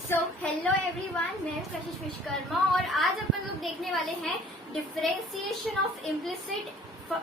Hello everyone, मैं कशिश विश्वकर्मा और आज अपन लोग देखने वाले हैं डिफरेंशिएशन ऑफ इम्प्लिसिट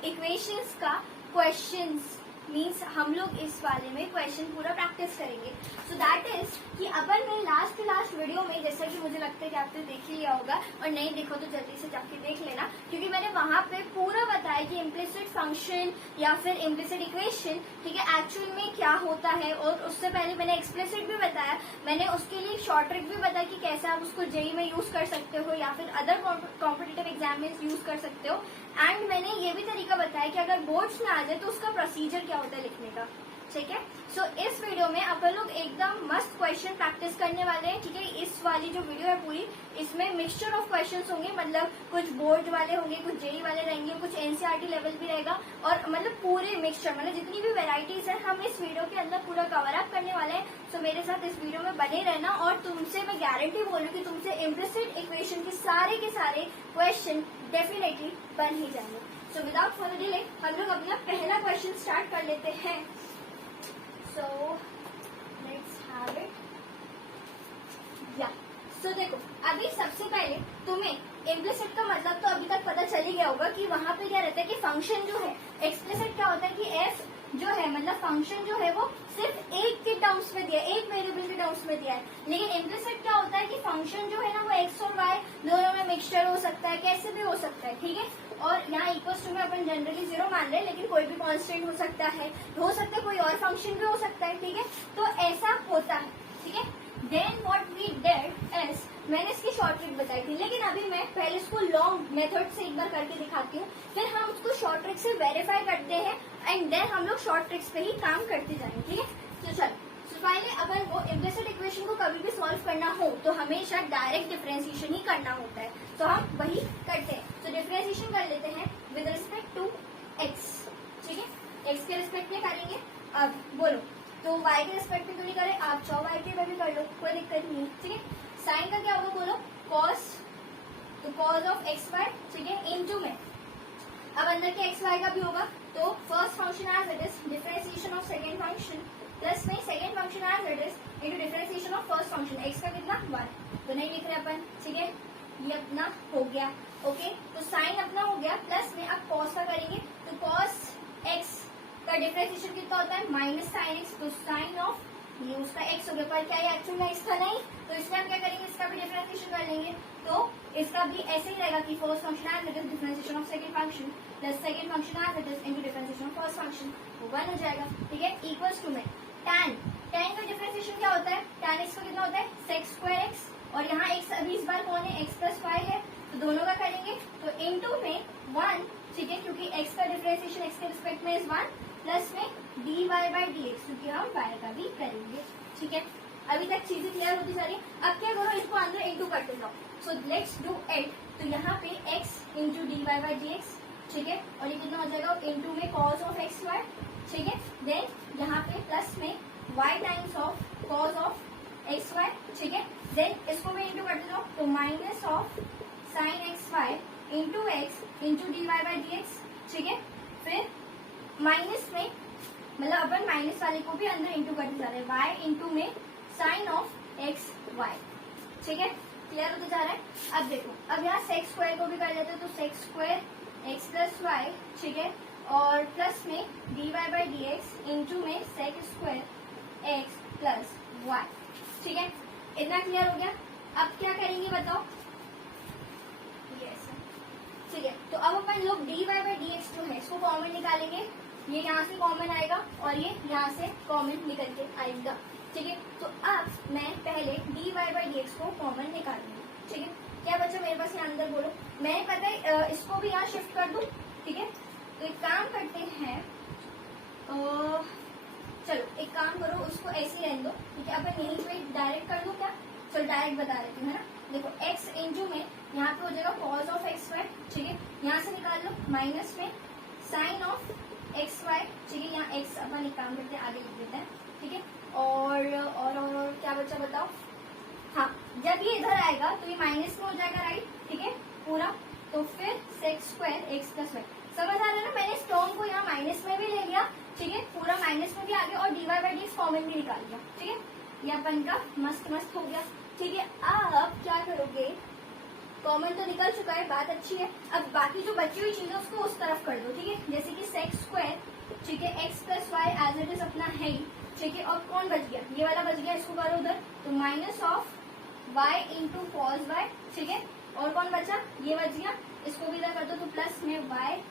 इक्वेशंस का क्वेश्चंस। मींस हम लोग इस वाले में क्वेश्चन पूरा प्रैक्टिस करेंगे। सो दैट इज कि अपन ने लास्ट वीडियो में, जैसा कि मुझे लगता है कि आपने देख ही लिया होगा, और नहीं देखो तो जल्दी से जाके देख लेना, क्योंकि मैंने वहां पे पूरा बताया कि इम्प्लिसिट फंक्शन या फिर इम्प्लिसिट इक्वेशन, ठीक है, एक्चुअल में क्या होता है। और उससे पहले मैंने एक्सप्लिसिट भी बताया, मैंने उसके लिए शॉर्ट ट्रिक भी बताया कि कैसे आप उसको जेई में यूज कर सकते हो या फिर अदर कॉम्पिटिटिव एग्जाम में यूज कर सकते हो। एंड मैंने ये भी तरीका बताया कि अगर बोर्ड्स में आ जाए तो उसका प्रोसीजर क्या होता है लिखने का, ठीक है। सो इस वीडियो में अपन लोग एकदम मस्त क्वेश्चन प्रैक्टिस करने वाले हैं, ठीक है। इस वाली जो वीडियो है पूरी, इसमें मिक्सचर ऑफ क्वेश्चंस होंगे, मतलब कुछ बोर्ड वाले होंगे, कुछ जेई वाले रहेंगे, कुछ एनसीईआरटी लेवल भी रहेगा, और मतलब पूरे मिक्सचर, मतलब जितनी भी वेराइटीज है हम इस वीडियो के अंदर पूरा कवर अप करने वाले हैं। सो मेरे साथ इस वीडियो में बने रहना, और तुमसे मैं गारंटी बोलूँ कि तुमसे इम्प्लिसिट इक्वेशन के सारे क्वेश्चन डेफिनेटली बन ही जाएंगे। सो विदाउट फर्दर डिले हम लोग अपना पहला क्वेश्चन स्टार्ट कर लेते हैं। So let's have it. या सो देखो, अभी सबसे पहले तुम्हें इम्प्लिसिट का मतलब तो अभी तक पता चल ही गया होगा कि वहां पे क्या रहता है कि फंक्शन जो है, एक्सप्लिसिट क्या होता है कि एफ जो है, मतलब फंक्शन जो है वो सिर्फ एक के टर्म्स में दिया है, एक वेरिएबल के टर्म्स में दिया है। लेकिन इम्प्लिसिट क्या होता है कि फंक्शन जो है ना वो एक्स और वाई दोनों में मिक्सचर हो सकता है, कैसे भी हो सकता है, ठीक है। और यहाँ इक्वल्स टू में अपन जनरली 0 मान रहे हैं, लेकिन कोई भी कांस्टेंट हो सकता है, कोई और फंक्शन भी हो सकता है, ठीक है। तो ऐसा होता है, ठीक है। Then what we did is, मैंने इसकी शॉर्ट ट्रिक बताई थी, लेकिन अभी मैं पहले इसको लॉन्ग मेथड से एक बार करके दिखाती हूँ, फिर हम उसको शॉर्ट ट्रिक से वेरीफाई करते हैं, एंड देन हम लोग शॉर्ट ट्रिक्स पे ही काम करते जाएंगे, ठीक है। तो चलो, पहले अपन को इम्प्लिसिट इक्वेशन को कभी भी सॉल्व करना हो तो हमेशा डायरेक्ट डिफरेंशिएशन ही करना होता है, तो हम वही करते हैं। तो डिफरेंशिएशन कर लेते हैं विद रिस्पेक्ट टू एक्स, ठीक है। एक्स के रिस्पेक्ट में करेंगे, अब बोलो तो y के रिस्पेक्ट में क्यों नहीं करें, आप चाहो y के में भी कर लो, कोई दिक्कत नहीं है, ठीक है। साइन का क्या होगा बोलो, कॉस, तो कॉस ऑफ एक्स वाई, ठीक है, इनटू में अब अंदर के एक्स वाई का भी होगा, तो first function as it is differentiation of second function plus में second function as it is into differentiation of first function. X का कितना 1, तो नहीं लिख रहे अपन, ठीक है, ये अपना हो गया, ओके। तो साइन अपना हो गया, प्लस में अब कॉस का करेंगे, तो कॉस एक्स का डिफरेंशिएशन कितना होता है माइनस साइन एक्स, तो साइन ऑफ ये उसका एक्स हो गया, पर क्या ये एक्चुअल में एक्स था नहीं, तो इसमें हम क्या करेंगे, इसका भी डिफरेंशिएशन कर लेंगे, तो इसका भी ऐसे ही रहेगा कि first function as it is differentiation of second function plus second function as it is into differentiation of first function, वो 1 हो जाएगा, ठीक है। इक्वल्स टू में tan का डिफरेंशिएशन क्या होता है, tan x का कितना होता है sec स्क्वायर x, और यहाँ x अभी इस बार कौन है, x प्लस वाई है, तो दोनों का करेंगे, तो इनटू में 1, ठीक है, क्योंकि x का डिफरेंशिएशन x के रिस्पेक्ट में इज 1, प्लस में dy बाई dx, क्योंकि हम y का भी करेंगे, ठीक है। अभी तक चीजें क्लियर होती जा रही है। अब क्या करो, इसको अंदर इंटू करते जाओ, सो लेट्स डू इट। तो यहाँ पे x into dy by dx, ठीक है, और ये कितना हो जाएगा, इंटू में cos ऑफ एक्स वाई, ठीक है। देन यहाँ पे प्लस में y times of cos of X Y, ठीक है। देन इसको मैं इंटू करते जाओ, तो minus of sine X Y into X into D Y by D x, ठीक है। फिर माइनस में, मतलब अपन माइनस वाले को भी अंदर इंटू करते जा रहे हैं, y इंटू में साइन ऑफ एक्स वाई, ठीक है, क्लियर होते जा रहा है। अब देखो, अब यहाँ सेक्स स्क्वायर को भी कर लेते हैं, तो sec square x plus Y, ठीक है, और प्लस में D Y by D X into में sec square x plus Y, ठीक है। इतना क्लियर हो गया। अब क्या करेंगे बताओ, यस, ठीक है। तो अब अपन लोग D Y by D X जो है इसको कॉमन निकालेंगे, ये यहाँ से कॉमन आएगा और ये यहाँ से कॉमन निकल के आएगा, ठीक है। तो अब मैं पहले D Y by D X को कॉमन निकालूंगी, ठीक है। क्या बच्चा मेरे पास यहाँ अंदर बोलो, मैं पता है इसको भी यहाँ शिफ्ट कर दूं, ठीक है। तो एक काम करते हैं, चलो एक काम करो, उसको ऐसे रहने दो, ठीक है। अपन यहीं पे डायरेक्ट कर दो क्या, चलो डायरेक्ट बता देती हूँ, है ना। देखो x इंटू में यहाँ पे हो जाएगा cos ऑफ एक्स वाई, ठीक है, यहाँ से निकाल लो, माइनस में साइन ऑफ एक्स वाई, ठीक है। यहाँ x अपन एक काम करते हैं, आगे लिख देते हैं, ठीक है। और क्या बच्चा बताओ, हाँ, जब ये इधर आएगा तो ये माइनस में हो जाएगा, राइट, ठीक है, पूरा। तो फिर sec square x plus Y, समझ आ रहा है ना, मैंने इस टर्म को यहाँ माइनस में भी ले लिया, ठीक है, पूरा माइनस में भी आ गया, और D Y by D X common भी निकाल लिया, ठीक है। ये अपन का मस्त हो गया। ठीक है, अब क्या करोगे, कॉमन तो निकल चुका है, बात अच्छी है। अब बाकी जो बची हुई चीजें उसको उस तरफ कर दो, ठीक है, जैसे कि सेक्स स्क्वायर, ठीक है, X plus Y as it is अपना है ही, ठीक है, और कौन बच गया, ये वाला बच गया, इसको करो उधर, तो minus of Y into cos Y, ठीक है, और कौन बचा, ये बच गया, इसको भी इधर कर दो, तो प्लस में वाई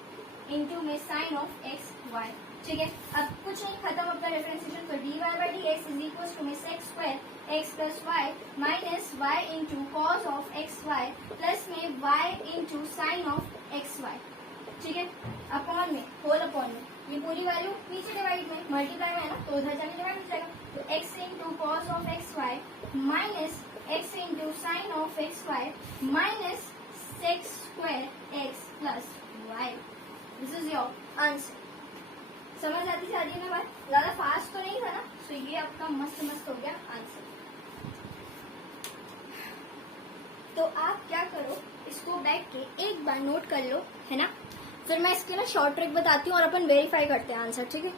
इंटू में साइन ऑफ एक्स वाई, ठीक है। अब कुछ नहीं, खत्म अपना डिफरेंशिएशन, तो D Y by D x is equal to में sec square x plus Y minus Y into cos of X Y plus में Y into sine of X Y, ठीक है, अपॉन में, होल अपॉन में, ये पूरी value नीचे divide में मल्टीप्लाई में है ना, तो उधर जाके डिवाइड हो जाएगा, तो X into cos of X Y minus X into sine of X Y minus sec square x plus Y, this is your answer. समझ आती सारी में बात, ज्यादा फास्ट तो नहीं था ना, तो ये आपका मस्त मस्त हो गया आंसर। तो आप क्या करो, इसको बैठ के एक बार नोट कर लो, है ना, फिर मैं इसके ना शॉर्ट ट्रिक बताती हूँ और अपन वेरीफाई करते हैं आंसर, ठीक है।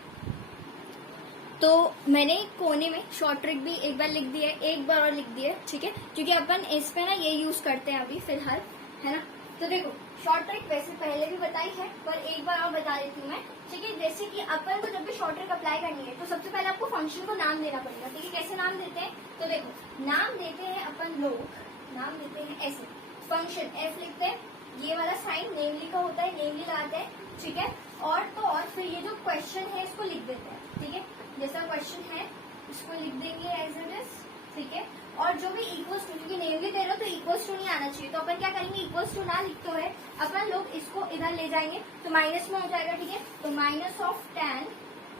तो मैंने कोने में शॉर्ट ट्रिक भी एक बार लिख दी है, एक बार और लिख दी है, ठीक है, क्योंकि अपन इस पे ना ये यूज करते हैं अभी फिलहाल, है ना। तो देखो शॉर्ट ट्रिक वैसे पहले भी बताई है, पर एक बार और बता देती हूँ मैं, ठीक है। जैसे कि अपन को जब भी शॉर्ट ट्रिक अप्लाई करनी है, तो सबसे पहले आपको फंक्शन को नाम देना पड़ेगा, ठीक है। कैसे नाम देते हैं, तो देखो नाम देते हैं अपन लोग, नाम देते हैं ऐसे, फंक्शन एफ लिखते हैं, ये वाला साइन नेमली का होता है, नेमली लगाते हैं, ठीक है, और तो और फिर ये जो क्वेश्चन है इसको लिख देते हैं, ठीक है, जैसा क्वेश्चन है इसको लिख देंगे एज इट इज, ठीक है। और जो भी इक्वल्स टू, क्योंकि नेमली दे रहे हो तो इक्वल्स टू नहीं आना चाहिए, तो अपन क्या करेंगे, इक्वल्स टू ना लिखते हुए अपन लोग इसको इधर ले जाएंगे, तो माइनस में हो जाएगा, ठीक है, तो minus of tan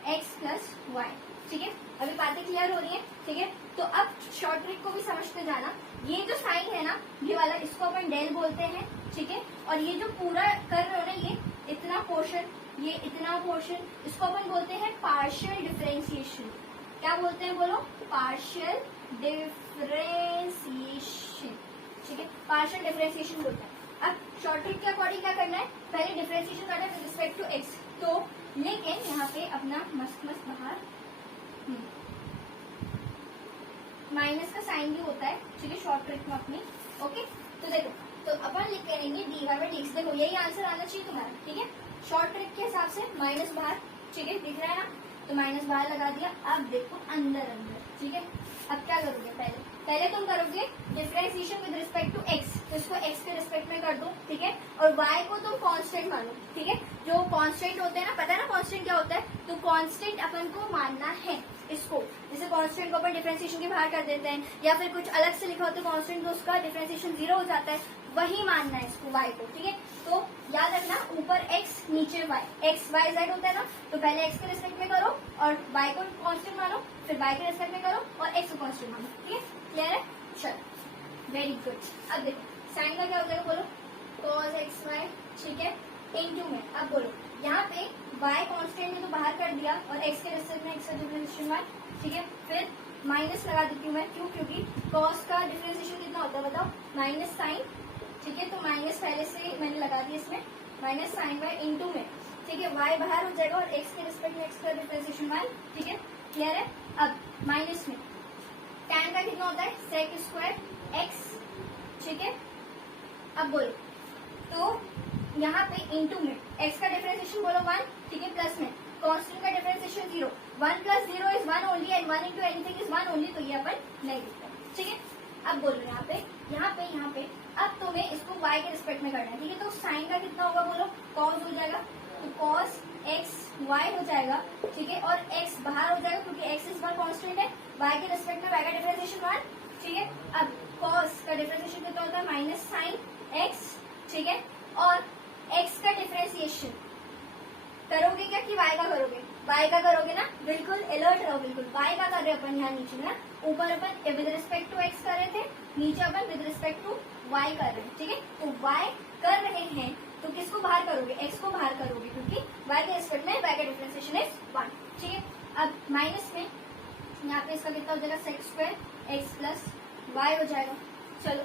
X plus Y, ठीक है। अभी बातें क्लियर हो रही है, ठीक है। तो अब शॉर्ट ट्रिक को भी समझते जाना, ये जो साइन है ना, ये वाला, इसको अपन डेल बोलते हैं, ठीक है, और ये जो पूरा कर रहे हो ना, ये इतना पोर्शन, ये इतना पोर्शन, इसको अपन बोलते हैं पार्शियल डिफरेंशिएशन। क्या बोलते हैं, बोलो, पार्शियल डिफरेंशिएशन, ठीक है, पार्शियल डिफरेंशिएशन बोलते हैं। अब शॉर्ट ट्रिक के अकॉर्डिंग क्या करना है, पहले डिफरेंशिएशन करना है विद रिस्पेक्ट टू एक्स, तो लेकिन यहाँ पे अपना मस्त मस्त बाहर माइनस का साइन भी होता है, ठीक है, शॉर्ट ट्रिक में अपनी, ओके। तो देखो, तो अपन लिख करेंगे D Y by D X, देखो यही आंसर आना चाहिए तुम्हारा, ठीक है। शॉर्ट ट्रिक के हिसाब से माइनस बाहर, ठीक है, दिख रहा है ना, तो माइनस बाहर लगा दिया। अब देखो अंदर अंदर, ठीक है। अब क्या करोगे, पहले तुम करोगे differentiation with respect to x, तो इसको एक्स के रिस्पेक्ट में कर दो, ठीक है, और वाई को तुम कांस्टेंट मानो, ठीक है। जो कांस्टेंट होते हैं ना, पता है ना कांस्टेंट क्या होता है, तो कांस्टेंट अपन को मानना है इसको, जैसे कांस्टेंट को अपन डिफरेंशिएशन के बाहर कर देते हैं, या फिर कुछ अलग से लिखा होता है कांस्टेंट, तो उसका डिफरेंशिएशन 0 हो जाता है, वही मानना है इसको वाई को, ठीक है। तो याद रखना, ऊपर एक्स नीचे वाई, एक्स वाई जेड होता है ना, तो पहले एक्स के रिस्पेक्ट में करो और वाई को कांस्टेंट मानो, फिर वाई के रिस्पेक्ट में करो और एक्स को कांस्टेंट मानो, ठीक है, क्लियर है, चलो वेरी गुड। अब देखो साइन का क्या होता है, बोलो, cos एक्स वाई, ठीक है, इनटू में, अब बोलो यहाँ पे y कांस्टेंट है तो बाहर कर दिया, और x के रिस्पेक्ट में x का डिफरेंशिएशन y, ठीक है, फिर माइनस लगा देती हूँ मैं, क्यों, क्योंकि cos का डिफरेंशिएशन कितना होता है बताओ, माइनस साइन, ठीक है, तो माइनस पहले से मैंने लगा दिया इसमें, माइनस साइन y इंटू में, ठीक है, y बाहर हो जाएगा और x के रिस्पेक्ट में x का डिफरेंशिएशन y, ठीक है, क्लियर है। अब माइनस में tan का कितना होता है, sec स्क्वायर x, ठीक है। अब बोलो, तो यहाँ पे इंटू में x का डिफरेंशिएशन बोलो 1, ठीक है, प्लस में कांस्टेंट का differentiation 0, 1 plus 0 is 1 only and 1 into anything is 1 only, तो ये अपन नहीं लिखते, ठीक है। अब बोलो यहाँ पे अब तुम्हें इसको y के रिस्पेक्ट में करना है, ठीक है, तो साइन का कितना होगा बोलो, cos हो जाएगा, तो cos x y हो जाएगा, ठीक है, और x बाहर हो जाएगा क्योंकि x इस बार कांस्टेंट है, y के रिस्पेक्ट में y का डिफरेंशिएशन 1, ठीक है। अब cos का डिफरेंशिएशन कितना होता है, माइनस साइन x, ठीक है, और x का डिफरेंशिएशन करोगे क्या कि y का करोगे, y का करोगे ना, बिल्कुल अलर्ट रहो, बिल्कुल y का कर रहे हैं अपन यहाँ नीचे ना, ऊपर अपन विद रिस्पेक्ट टू x कर रहे थे, नीचे अपन विद रिस्पेक्ट टू y कर रहे हैं, ठीक है। तो y कर रहे हैं तो किसको बाहर करोगे, x को बाहर करोगे, क्योंकि y के रिस्पेक्ट में y का डिफरेंशिएशन इज 1, ठीक है। अब माइनस में यहाँ पे इसका कितना हो जाएगा, sec square x plus y हो जाएगा, चलो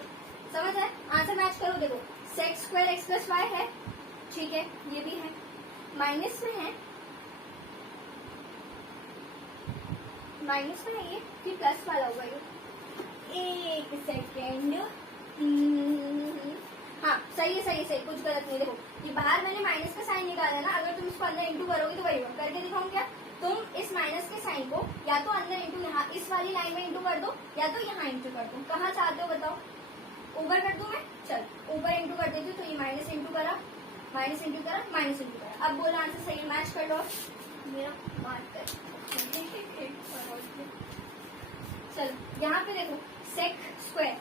समझ आए, आंसर मैच करो, देखो sec square x plus y है, ठीक है, ये भी है, माइनस में है, ये कि प्लस वाला होगा, एक सेकेंड। हाँ सही है, कुछ गलत नहीं। देखो ये बाहर मैंने माइनस का साइन निकाला ना, अगर तुम इसको अंदर इंटू करोगे तो वही होगा। करके दिखाऊं क्या? तुम इस माइनस के साइन को या तो अंदर इंटू यहाँ इस वाली लाइन में इंटू कर दो, या तो यहाँ इंटू कर दो। कहाँ चाहते हो बताओ? ऊपर कर दूं मैं? चल ऊपर इंटू कर देती हूँ। तो ये माइनस इंटू करा, माइनस इंटू करा, माइनस इंटू करा। अब बोला आंसर सही, मैच कर लो मेरा मार्कर। चलो यहाँ पे देखो सेक स्क्वायर,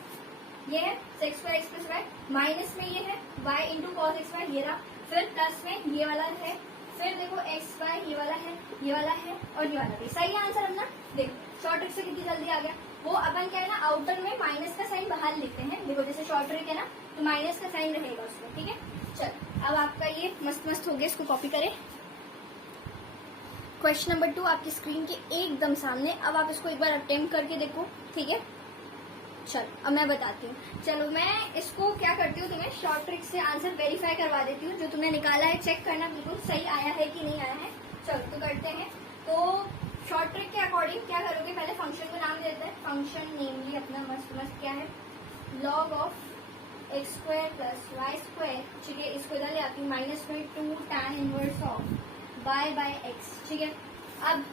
ये है sec square x plus Y, minus में ये है y into cos x y, ये रहा। फिर प्लस में ये वाला है, फिर देखो एक्स वाई ये वाला है, ये वाला है और ये वाला भी। सही है आंसर अपना। देखो शॉर्ट ट्रिक से कितनी जल्दी आ गया। वो अपन क्या है ना, आउटर में माइनस का साइन बाहर लिखते हैं। देखो जैसे शॉर्ट ट्रिक है ना, तो माइनस का साइन रहेगा उसमें, ठीक है। चल अब आपका ये मस्त मस्त हो गया, इसको कॉपी करें। क्वेश्चन नंबर 2 आपकी स्क्रीन के एकदम सामने। अब आप इसको एक बार अटेम्प्ट करके देखो, ठीक है। चलो अब मैं बताती हूँ। चलो मैं इसको क्या करती हूँ, तुम्हें शॉर्ट ट्रिक से आंसर वेरीफाई करवा देती हूँ। जो तुमने निकाला है चेक करना बिल्कुल सही आया है कि नहीं आया है। चलो तो करते हैं। तो शॉर्ट ट्रिक के अकॉर्डिंग क्या करोगे, पहले फंक्शन को नाम देते हैं। फंक्शन नेमली अपना मस्त मस्त क्या है, log of x square plus y square, ठीक है। इसको इधर ले आती हूँ, माइनस में 2 tan inverse of y by x, ठीक है। अब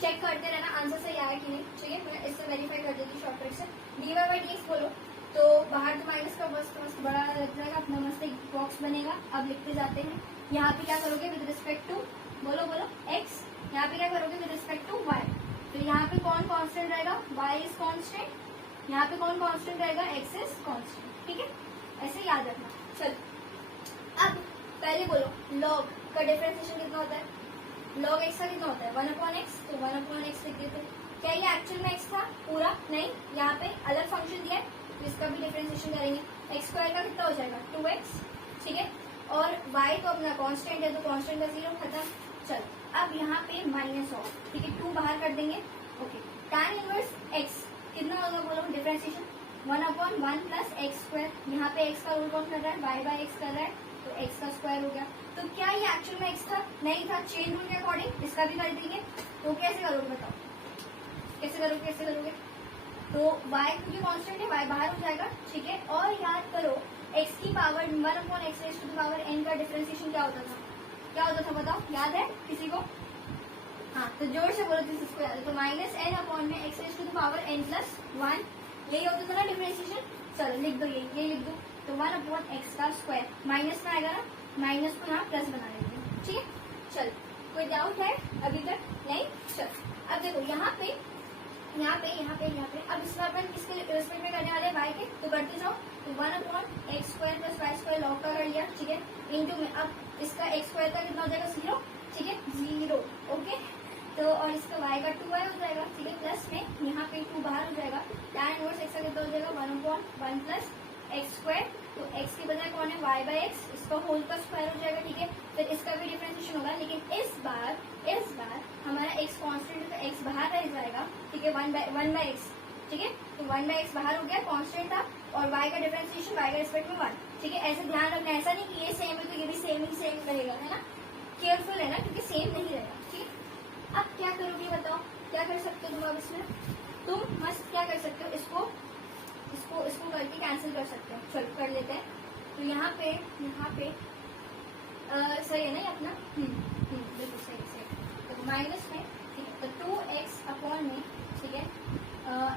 चेक करते रहना आंसर सही आया कि नहीं, ठीक है। मैं इससे वेरीफाई कर देती हूँ शॉर्ट ट्रिक से। dy बाई dx बोलो तो बाहर तो माइनस का मस्त मस्त बड़ा लग जाएगा, अपना मस्त एक बॉक्स बनेगा। अब लिखते जाते हैं। यहाँ पे क्या करोगे विद रिस्पेक्ट टू, बोलो बोलो x, यहाँ पे क्या करोगे विद रिस्पेक्ट टू y। तो यहाँ पे कौन कांस्टेंट रहेगा, y इज कांस्टेंट। यहाँ पे कौन कांस्टेंट रहेगा, x इज कांस्टेंट, ठीक है। ऐसे याद रखना। चलो अब पहले बोलो लॉग का डिफरेंशिएशन कितना होता है, लॉग एक्स का कितना होता है 1/x। तो 1/x लिख देते हैं। क्या ये एक्चुअल में x था पूरा? नहीं, यहाँ पे अलग फंक्शन दिया है तो इसका भी डिफरेंशिएशन करेंगे। एक्स स्क्वायर का कितना हो जाएगा 2x, ठीक है। और y तो अपना कांस्टेंट है, तो कांस्टेंट का 0 खत्म। चलो अब यहाँ पे माइनस ऑफ, ठीक है, 2 बाहर कर देंगे। ओके tan इनवर्स x कितना होगा बोलो डिफरेंशिएशन 1/1 प्लस एक्स स्क्वायर। यहाँ पे x का रूल कौन कर रहा है, y बाय एक्स कर रहा है, तो x का स्क्वायर हो गया। तो क्या ये एक्चुअल में x था? नहीं था। चेन रूल के अकॉर्डिंग इसका भी कर देंगे। तो कैसे करोगे बताओ, कैसे करोगे? तो y क्योंकि कांस्टेंट है, y बाहर हो जाएगा, ठीक है। और याद करो x की power 1/x raise to the power n का डिफरेंशिएशन क्या होता था बताओ, याद है किसी को? हाँ तो जोर से बोलो जिस इसको याद है। तो -n/में x raise to the power n+1, यही होता था ना डिफरेंशिएशन। चलो लिख दो, ये लिख दो। तो 1/x का स्क्वायर माइनस में आएगा ना, माइनस को यहाँ प्लस बना लेंगे, ठीक है। चल कोई डाउट है अभी तक? नहीं। चल अब देखो यहाँ पे अब इसमें अपन किसके रिस्पेक्ट में करने वाले y के, तो करते जाओ। तो 1/x square plus y square log का कर लिया, ठीक है। इंटू में अब इसका x स्क्वायर का कितना हो जाएगा 0, ठीक है 0, ओके। तो और इसका y का 2y हो जाएगा, ठीक है। प्लस में यहाँ पे 2 बाहर हो जाएगा। tan इनवर्स x का कितना हो जाएगा 1/1 प्लस एक्स स्क्वायर। तो x के बजाय कौन है y बाय एक्स, इसका होल का स्क्वायर हो जाएगा, ठीक है। फिर इसका भी डिफरेंशिएशन होगा, लेकिन इस बार हमारा x कांस्टेंट है तो x बाहर रह जाएगा, ठीक है। 1 बाय एक्स, ठीक है। तो 1 बाय एक्स बाहर हो गया, कांस्टेंट था। और y का डिफरेंशिएशन y के रिस्पेक्ट में 1, ठीक है। ऐसे ध्यान रखना, ऐसा नहीं कि ये सेम है तो ये भी सेम रहेगा, है ना। केयरफुल है ना, क्योंकि सेम नहीं रहेगा, ठीक है। अब क्या करोगे बताओ, क्या कर सकते हो तुम? अब इसमें तुम मस्त क्या कर सकते हो, इसको करके कैंसिल कर सकते हैं। चलो कर लेते हैं। तो यहाँ पे सही है ना ये अपना, बिल्कुल सही। तो माइनस में, ठीक है, तो 2x में, ठीक है,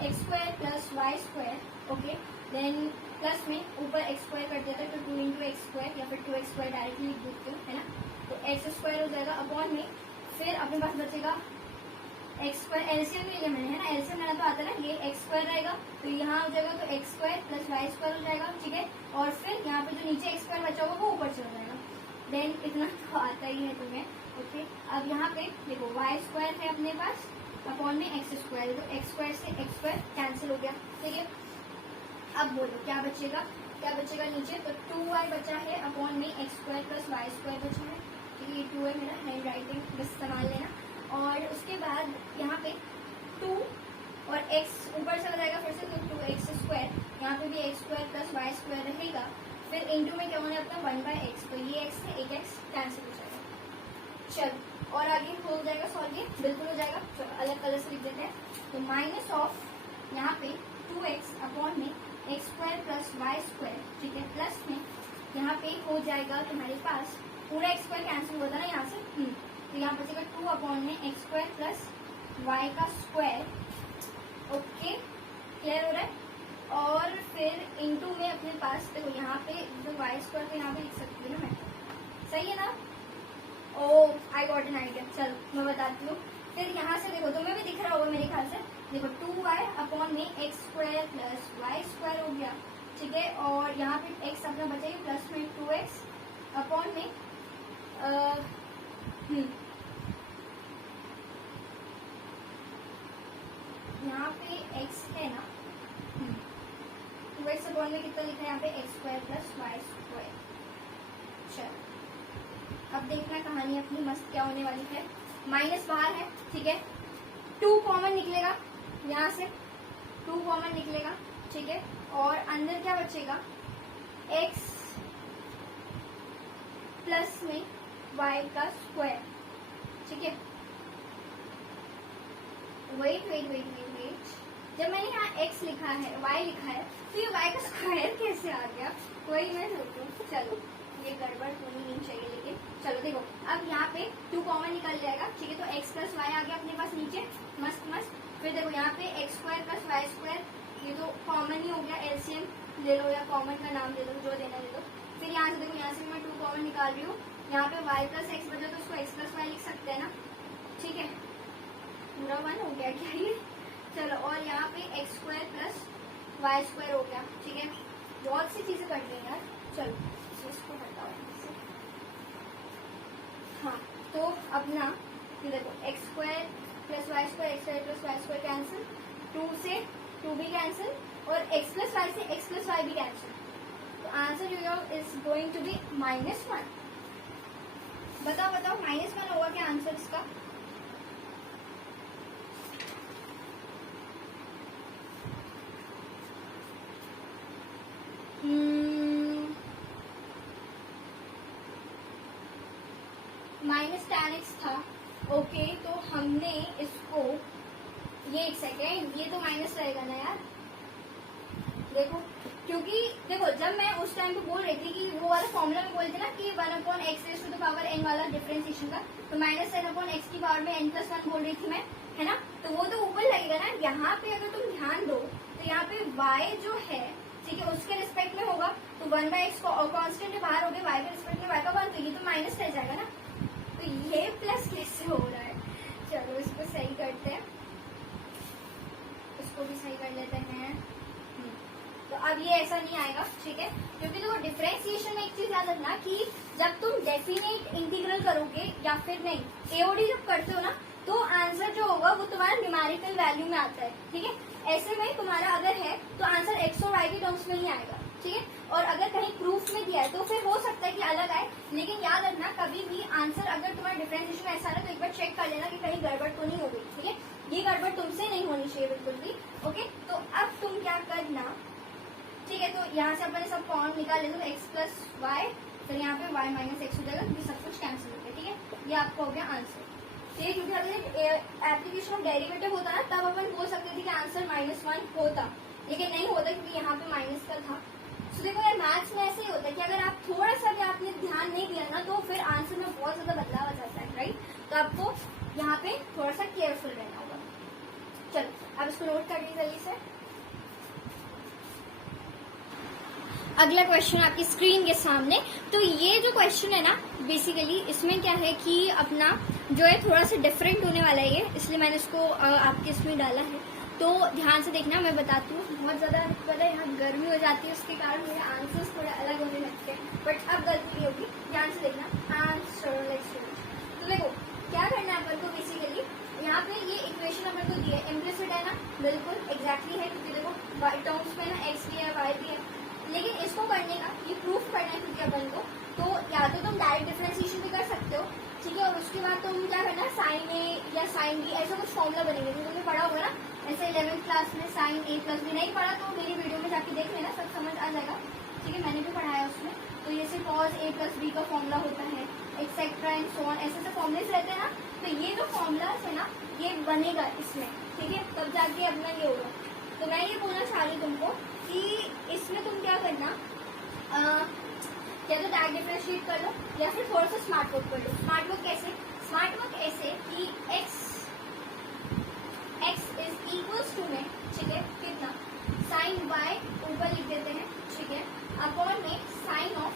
x square plus y square, okay. Then plus में ऊपर एक्स स्क्वायर कर देते हैं, तो 2 इंटू एक्स स्क्वायर या फिर 2x स्क्वायर डायरेक्टली लिख देते हो, है ना। तो एक्स स्क्वायर हो जाएगा अपॉन में, फिर अपने पास बचेगा एक्स स्क्वायर। एलसीएम ले लिया मैंने, है ना, एलसीएम मेरा तो आता है ना, ये एक्स स्क्वायर रहेगा तो यहाँ हो जाएगा, तो x square plus y square हो जाएगा, ठीक है। और फिर यहाँ पे जो नीचे एक्स स्क्वायर बचा होगा वो ऊपर चला जाएगा। देन इतना तो आता ही है तुम्हें, ओके। अब यहाँ पे देखो वाई स्क्वायर है अपने पास अपॉन में एक्स स्क्वायर, तो एक्स स्क्वायर से एक्स स्क्वायर कैंसिल हो गया, ठीक है। अब बोलो क्या बचेगा नीचे, तो 2y बचा है अपॉन में x square plus y square बचा है, ठीक है। ये 2 है मेरा, हैंड राइटिंग बस संभाल लेना। और उसके बाद यहाँ पे 2 और x ऊपर चला जाएगा फिर से, तो 2x स्क्वायर, यहाँ पे भी x square plus y square रहेगा। फिर इंटू में क्या होना है अपना 1 बाय एक्स, तो ये x से एक x कैंसिल हो जाएगा। चलो और आगे हो जाएगा सॉल्व, ये बिल्कुल हो जाएगा। चलो अलग कलर से लिख देते हैं। तो माइनस ऑफ यहाँ पे 2x अपॉन में x square plus y square, ठीक है, प्लस में यहाँ पे हो जाएगा तुम्हारे पास पूरा एक्स स्क्वायर कैंसिल होता ना यहाँ से, तो यहाँ बचेगा 2 अपॉन में एक्स स्क्वायर प्लस वाई का स्क्वायर। ओके, क्लियर हो रहा है। और फिर इनटू में अपने पास देखो यहाँ पे जो वाई स्क्वायर तो यहाँ पे लिख सकती हूँ ना मैं, सही है ना। ओ आई गॉट एन आइडिया, चलो मैं बताती हूँ। फिर यहाँ से देखो तुम्हें भी दिख रहा होगा मेरे ख्याल से, देखो 2y अपॉन में x square plus y square हो गया, ठीक है। और यहाँ पे x अपना बचेगा प्लस में 2x अपॉन में यहाँ पे x है ना, 2x अपॉन में कितना लिखा है यहाँ पे x square plus y square. चलो अब देखना कहानी अपनी मस्त क्या होने वाली है। माइनस बाहर है, ठीक है, 2 कॉमन निकलेगा यहाँ से, 2 कॉमन निकलेगा, ठीक है। और अंदर क्या बचेगा, x प्लस में y का स्क्वायर, ठीक है। Wait wait wait wait wait, जब मैंने यहाँ x लिखा है y लिखा है तो ये y का स्क्वायर कैसे आ गया, वही मैं सोचूं। चलो ये गड़बड़ होनी नहीं चाहिए, लेकिन चलो देखो अब यहाँ पे 2 कॉमन निकल जाएगा, ठीक है। तो x प्लस वाई आ गया अपने पास नीचे, मस्त मस्त। फिर देखो यहाँ पे x square plus y square, ये तो कॉमन ही हो गया, एलसीएम ले लो या कॉमन का नाम ले लो, जो देना दे दो। फिर यहाँ से देखो यहाँ से मैं 2 कॉमन निकाल रही हूँ, यहाँ पे y प्लस एक्स बचा तो उसको x प्लस वाई लिख सकते हैं ना, ठीक है। पूरा 1 हो गया क्या ये, चलो। और यहाँ पे x square plus y square हो गया, ठीक है। बहुत सी चीजें कर रही यार, चलो इसको हटाओ। हाँ तो अपना ये देखो x square plus y square, x square plus y square cancel, 2 से 2 भी कैंसिल, और x प्लस वाई से x प्लस वाई भी कैंसिल। तो answer your is going to be -1। बताओ बताओ -1 होगा क्या आंसर इसका? -tan x था, ओके। तो हमने इसको, ये एक सेकेंड, ये तो माइनस रहेगा ना यार, देखो क्योंकि देखो जब मैं उस टाइम पे बोल रही थी कि वो वाला फॉर्मूला में बोलते ना कि 1/x⁻n वाला डिफरेंशिएशन का, तो -n/x की पावर में n+1 बोल रही थी मैं, है ना। तो वो तो ऊपर लगेगा ना। यहाँ पे अगर तुम ध्यान दो तो यहाँ पे y जो है, ठीक है, उसके रिस्पेक्ट में होगा, तो 1/x कॉन्स्टेंट है, बाहर हो गया, y के रिस्पेक्ट में y का 1, तो ये तो माइनस रह जाएगा ना। तो ये प्लस कैसे हो रहा है? चलो इसको सही करते हैं, इसको भी सही कर लेते हैं। तो अब ये ऐसा नहीं आएगा, ठीक है, क्योंकि देखो डिफरेंशिएशन में एक चीज याद रखना कि जब तुम डेफिनेट इंटीग्रल करोगे या फिर नहीं एओडी जब करते हो ना, तो आंसर जो होगा वो तुम्हारा न्यूमेरिकल वैल्यू में आता है, ठीक है। ऐसे में तुम्हारा अगर है तो आंसर एक्स और वाई के टर्म्स में ही आएगा, ठीक है। और अगर कहीं प्रूफ में दिया है तो फिर हो सकता है कि अलग आए, लेकिन याद रखना कभी भी आंसर अगर तुम्हारा डिफरेंशिएशन ऐसा है तो एक बार चेक कर लेना कि कहीं गड़बड़ तो नहीं हो गई, ठीक है। ये गड़बड़ तुमसे नहीं होनी चाहिए बिल्कुल भी, ओके। तो अब तुम क्या करना, ठीक है, तो यहाँ से अपन सब फॉर्म निकाल लेते, एक्स प्लस वाई, फिर यहाँ पे y माइनस एक्स हो जाएगा, क्योंकि सब कुछ कैंसिल हो गया, ठीक है। ये आपका हो गया आंसर। ये क्योंकि अगर एप्लीकेशन ऑफ डेरिवेटिव होता ना तब अपन बोल सकते थे कि आंसर -1 होता, लेकिन नहीं होता क्योंकि यहाँ पे माइनस का था। तो देखो यार मैथ्स में ऐसे ही होता है कि अगर आप थोड़ा सा भी आपने ध्यान नहीं दिया ना तो फिर आंसर में बहुत ज्यादा बदलाव आ जाता है, राइट। तो आपको यहाँ पे थोड़ा सा केयरफुल रहना होगा। चलो अब इसको नोट कर लीजिए जल्दी से। अगला क्वेश्चन आपकी स्क्रीन के सामने। तो ये जो क्वेश्चन है ना, बेसिकली इसमें क्या है कि अपना जो है थोड़ा सा डिफरेंट होने वाला है ये, इसलिए मैंने इसको आपके इसमें डाला है। तो ध्यान से देखना, मैं बताती हूँ। बहुत ज़्यादा पता है यहाँ गर्मी हो जाती है, उसके कारण मेरे आंसर्स थोड़े अलग होने लगते हैं, बट अब गलती नहीं होगी। ध्यान से देखना आंसर। तो देखो क्या करना है अपन को, बेसिकली यहाँ पे ये इक्वेशन अपन को दी है, इम्प्लिसिट है ना, बिल्कुल एग्जैक्टली है, क्योंकि देखो टर्म्स में ना एक्स भी है वाई भी है। लेकिन इसको करने का ये प्रूफ करना है क्योंकि अपन को, तो या तो तुम डायरेक्ट डिफरेंशिएशन भी कर सकते हो, ठीक है। और उसके बाद तुम क्या करना, साइन ए या साइन बी ऐसा कुछ फॉर्मूला बनेंगे, जो तुमने पढ़ा होगा ना ऐसे 11th क्लास में। साइन ए प्लस बी नहीं पढ़ा तो मेरी वीडियो में जाके देख लेना, सब समझ आ जाएगा, ठीक है। मैंने भी पढ़ाया उसमें। तो जैसे कॉस ए प्लस बी का फॉर्मूला होता है, एक्सेट्रा एंड सो ऑन, ऐसे फॉर्मुलेस रहते हैं ना। तो ये जो फॉर्मूलाज है ना ये बनेगा इसमें, ठीक है, तब जाके अपना ये होगा। तो मैं ये बोलना चाह रही हूँ तुमको कि इसमें तुम क्या करना, या तो डायरेक्ट डिफरेंशिएट कर लो या फिर थोड़ा सा स्मार्ट वर्क कर लो। स्मार्ट वर्क कैसे? स्मार्ट वर्क ऐसे कि x इज इक्वल्स टू में, ठीक है, कितना साइन y ऊपर लिख देते हैं, ठीक है, अपॉन में sine of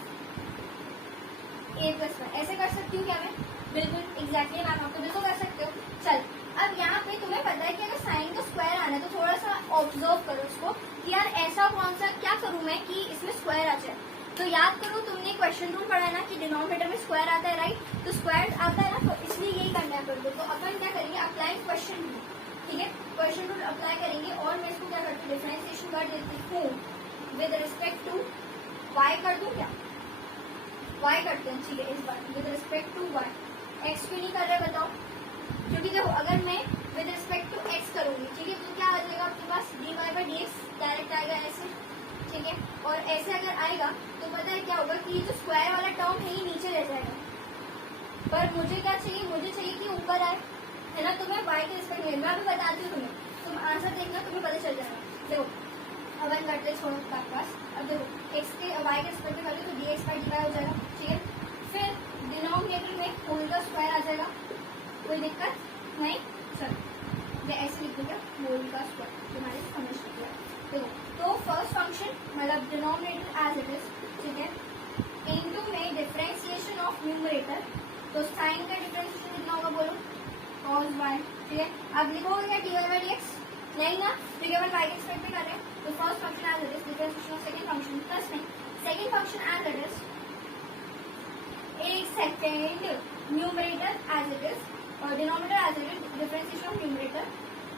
a plus y. ऐसे कर सकती हूँ क्या मैं? बिल्कुल एग्जैक्टली मैम, आपको बिल्कुल कर सकते हो। चल अब यहाँ पे तुम्हें पता है कि अगर साइन का स्क्वायर आना है तो थोड़ा सा ऑब्जर्व करो उसको कि यार ऐसा कौन सा क्या करूँ मैं कि इसमें स्क्वायर आ जाए। तो याद करो तुमने क्वेश्चन रूल पढ़ा है ना कि डिनोमिनेटर में स्क्वायर आता है, राइट? तो स्क्वायर आता है ना, तो इसलिए यही करना है। तो अपन क्या करेंगे, अप्लाई क्वेश्चन रूल, ठीक है, क्वेश्चन रूल अप्लाई करेंगे और मैं इसको क्या करती हूँ, डिफरेंशिएशन कर देती हूँ विद रिस्पेक्ट टू वाई। कर दूँ क्या? वाई करते हैं, ठीक है, इस बार with respect to Y. X क्यों नहीं कर रहे बताओ? क्योंकि देखो अगर मैं विद रिस्पेक्ट टू एक्स करूंगी, ठीक है, तो क्या आ जाएगा आपके पास, D Y by D X direct आएगा ऐसे, ठीक है। और ऐसे अगर आएगा तो पता है क्या होगा कि जो स्क्वायर वाला टर्म है ये नीचे रह जाएगा, पर मुझे क्या चाहिए, मुझे चाहिए कि ऊपर आए, है ना। तो मैं वाई के रिस्पेक्ट में, मैं अभी बताती हूँ तुम्हें, तुम आंसर देखना, तुम्हें पता चल जाएगा। देखो अपन करते छोड़ो पास। अब देखो एक्स के वाई के रिस्पेक्ट में करते तो d x by d y हो जाएगा, ठीक है। फिर डिनोमिनेटर में होल का स्क्वायर आ जाएगा, कोई दिक्कत नहीं। चलो मैं ऐसे लिख दूंगा होल का स्क्वायर, तुम्हारे समझ लिया। देखो तो फर्स्ट फंक्शन मतलब डिनोमिनेटर एज इट इज, ठीक है, इनटू में डिफरेंशिएशन ऑफ न्यूमरेटर, तो साइन का डिफरेंशिएशन कितना होगा बोलो, cos y, ठीक है। अब लिखोगे क्या dy बाई dx? नहीं ना, तो केवल y के रिस्पेक्ट में कर रहे हैं। तो first function as it is, differentiation of second function plus में second function as it is, एक second numerator as it is और denominator as it is, differentiation of numerator,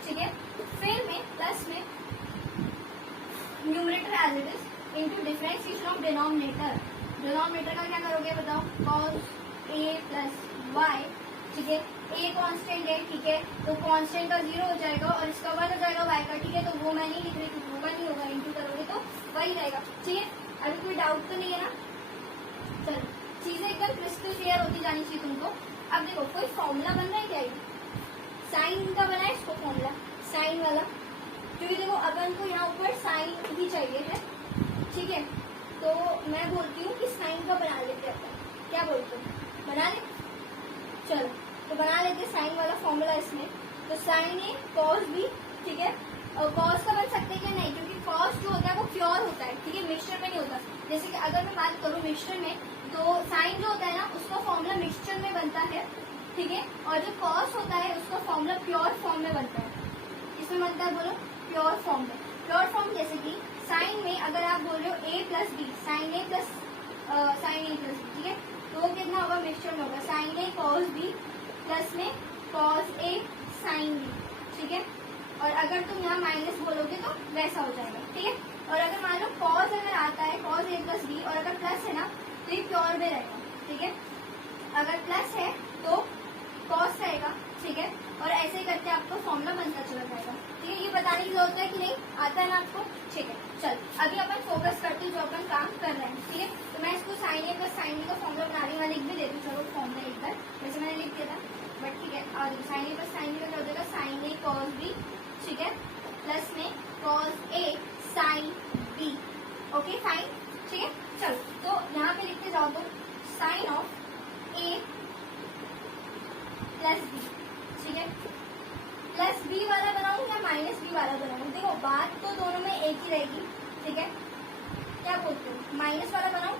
ठीक है। फिर में प्लस में numerator as it is into differentiation of denominator. Denominator का क्या करोगे बताओ, cos a प्लस y, ठीक है। a कांस्टेंट है, ठीक है, तो कांस्टेंट का 0 हो जाएगा और इसका 1 हो जाएगा y का, ठीक है। तो वो मैं नहीं लिख रही क्योंकि वो नहीं होगा, इंटू करोगे तो वही रहेगा, ठीक है। अभी कोई डाउट तो नहीं है ना? चलो चीजें एकदम क्रिस्टल क्लियर होती जानी चाहिए तुमको। अब देखो कोई फॉर्मूला बन रहा है क्या, ये साइन का बना है इसको फॉर्मूला, साइन वाला, क्योंकि देखो अपन को यहाँ ऊपर साइन ही चाहिए है, ठीक है। तो मैं बोलती हूँ कि साइन का बना लेते हैं, क्या बोलते हो, बना ले? चलो तो बना लेते साइन वाला फॉर्मूला इसमें। तो साइन ए कॉस बी, ठीक है, और कॉस का बन सकते हैं क्या? नहीं, क्योंकि कॉस जो होता है वो प्योर होता है, ठीक है, मिक्सचर में नहीं होता। जैसे कि अगर मैं बात करूँ मिक्सचर में, तो साइन जो होता है ना उसका फॉर्मूला मिक्सचर में बनता है, ठीक है, और जो कॉस होता है उसका फॉर्मूला प्योर फॉर्म में बनता है। इसमें बनता है बोलो प्योर फॉर्म में। प्योर फॉर्म जैसे कि साइन में अगर आप बोल रहे हो ए प्लस बी, साइन ए प्लस बी, ठीक है, तो वो कितना होगा, मिक्सचर में होगा, साइन ए कॉस बी प्लस में कॉस ए साइन बी, ठीक है। और अगर तुम यहाँ माइनस बोलोगे तो वैसा हो जाएगा, ठीक है। और अगर मान लो कॉस अगर आता है कॉस ए प्लस बी और अगर प्लस है ना तो ये प्योर में रहेगा, ठीक है। अगर प्लस है तो कॉस रहेगा, ठीक है, और ऐसे ही करके आपको फॉर्मूला बनता चला जाएगा, ठीक है। ये बताने की जरूरत है कि नहीं, आता है ना आपको, ठीक है। चल अभी अपन फोकस करते हैं जो अपन काम कर रहे हैं, ठीक है। तो मैं इसको साइन ए प्लस साइन बी का फॉर्मूला बना रही हूँ, मैं लिख भी देती हूँ, चलो फॉर्मूला एक बार, वैसे मैंने लिख दिया था बट ठीक है। और साइन ए प्लस साइन बी का क्या हो जाएगा, साइन ए कॉस बी, ठीक है, प्लस में cos a sine b, okay fine, ठीक है। चलो तो यहाँ पे लिखते जाओ तो sine of a plus b, ठीक है, प्लस बी वाला बनाऊं या माइनस बी वाला बनाऊं? देखो बात तो दोनों में एक ही रहेगी, ठीक है। क्या बोलते हो, माइनस वाला बनाऊं?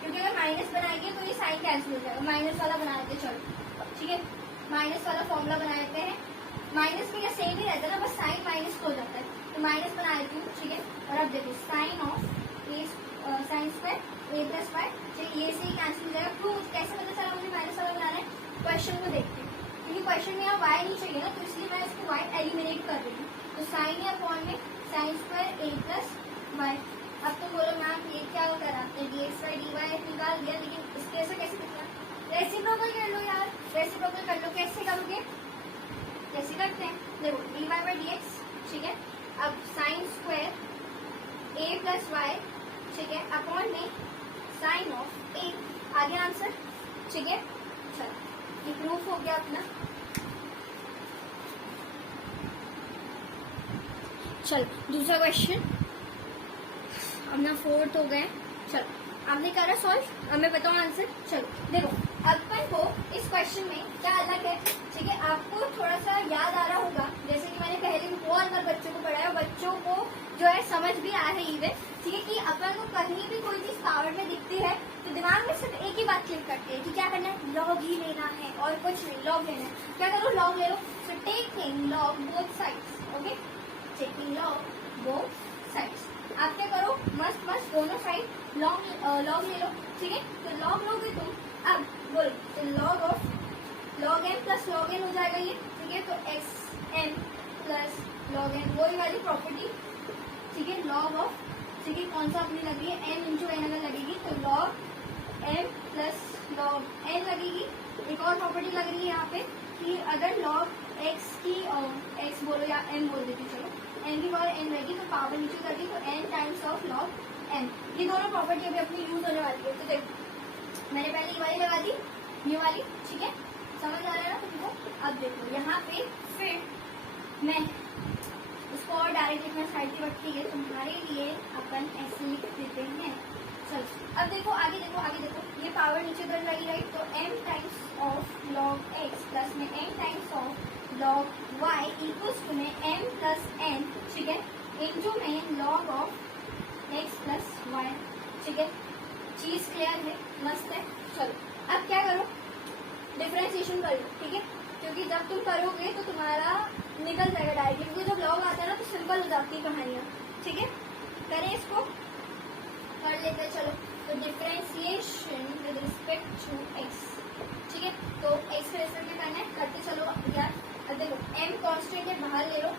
क्योंकि अगर माइनस बनाएंगे तो ये साइन कैंसिल हो जाएगा, माइनस वाला बना देते चलो, ठीक है। माइनस वाला फॉर्मूला बना देते हैं, माइनस में क्या सेम ही रहता है ना, बस साइन माइनस हो जाता है, तो माइनस बना देती हूँ, ठीक है। और अब देखो sine of a sine square a plus y, ये से ही कैंसिल हो जाएगा। क्यों, कैसे पता चला मुझे माइनस वाला बनाना है? क्वेश्चन को देखते हैं, क्योंकि क्वेश्चन में यहाँ y नहीं चाहिए ना, तो इसलिए मैं इसको y एलिमिनेट कर रही हूँ। तो साइन या अपॉन में sine square a plus y. अब तुम बोलो मैम ये क्या करा, d x by d y निकाल दिया, लेकिन इसके ऐसा कैसे दिखा? रेसिप्रोकल कर लो यार, रेसिप्रोकल कर लो। कैसे करोगे, कैसे करते हैं, देखो d Y by D x, ठीक है। अब sine square a plus Y, ठीक है, अपॉन में साइन ऑफ ए, आ गया आंसर, ठीक है। चलो ये प्रूफ हो गया अपना। चलो दूसरा क्वेश्चन, अपना 4th हो गए। चलो आपने करा सॉल्व, अब मैं बताऊँ आंसर। चलो देखो अपन को इस क्वेश्चन में क्या अलग है, ठीक है। आपको थोड़ा सा याद आ रहा होगा, जैसे कि मैंने पहले भी बहुत बार बच्चों को पढ़ाया, बच्चों को जो है समझ भी आ रही है, ठीक है, कि अपन को कहीं भी कोई चीज पावर में दिखती है तो दिमाग में सिर्फ एक ही बात क्लिक करती है कि क्या करना है, लॉग ही लेना है और कुछ नहीं, लॉग लेना है। क्या करो, लॉग ले लो। So taking log both sides, okay, taking log both sides. आप क्या करो, मस्त मस्त दोनों साइड लॉग ले लो, ठीक है। तो लॉग लोगे तुम, अब बोलो तो log of log m plus log n हो जाएगा ये, ठीक है। तो x m plus log n, वही वाली प्रॉपर्टी, ठीक है। लॉग ऑफ, ठीक है, कौन सा अपनी लग रही है, एम इंटू एन अगर लगेगी तो log m plus log n लगेगी। एक और प्रॉपर्टी लग रही है यहाँ पे कि अगर लॉग एक्स की एक्स बोलो या एम बोल देती, चलो एन की पावर एन रहेगी तो पावर नीचे कर दी तो n times of log n. ये दोनों प्रॉपर्टी अभी अपनी यूज होने वाली है। तो देखो मैंने पहले ये वाली लगा दी, ये वाली, ठीक है, समझ आ रहा है ना तुमको। अब देखो यहाँ पे फिर मैं उसको और डायरेक्ट लिखना साइड की बट्टी है, तुम्हारे लिए अपन ऐसे लिख देते हैं। चलो अब देखो आगे, ये पावर नीचे बढ़ रही, राइट। तो m times of log x plus में m times of log y equals to में m प्लस n, ठीक है, इंटू में log of x plus y, ठीक है। चीज क्लियर है, मस्त है। चलो अब क्या करो, डिफरेंशिएशन कर लो, ठीक है, क्योंकि जब तुम करोगे तो तुम्हारा निकल जाएगा डायरेक्टली, क्योंकि जब लॉग आता है ना तो सिंपल हो जाती है कहानियाँ, ठीक है। करें इसको, कर लेते हैं। चलो तो differentiation with respect to x, ठीक है। तो x के रिस्पेक्ट में करना है, करते चलो यार। अब देखो m कांस्टेंट है, बाहर ले लो,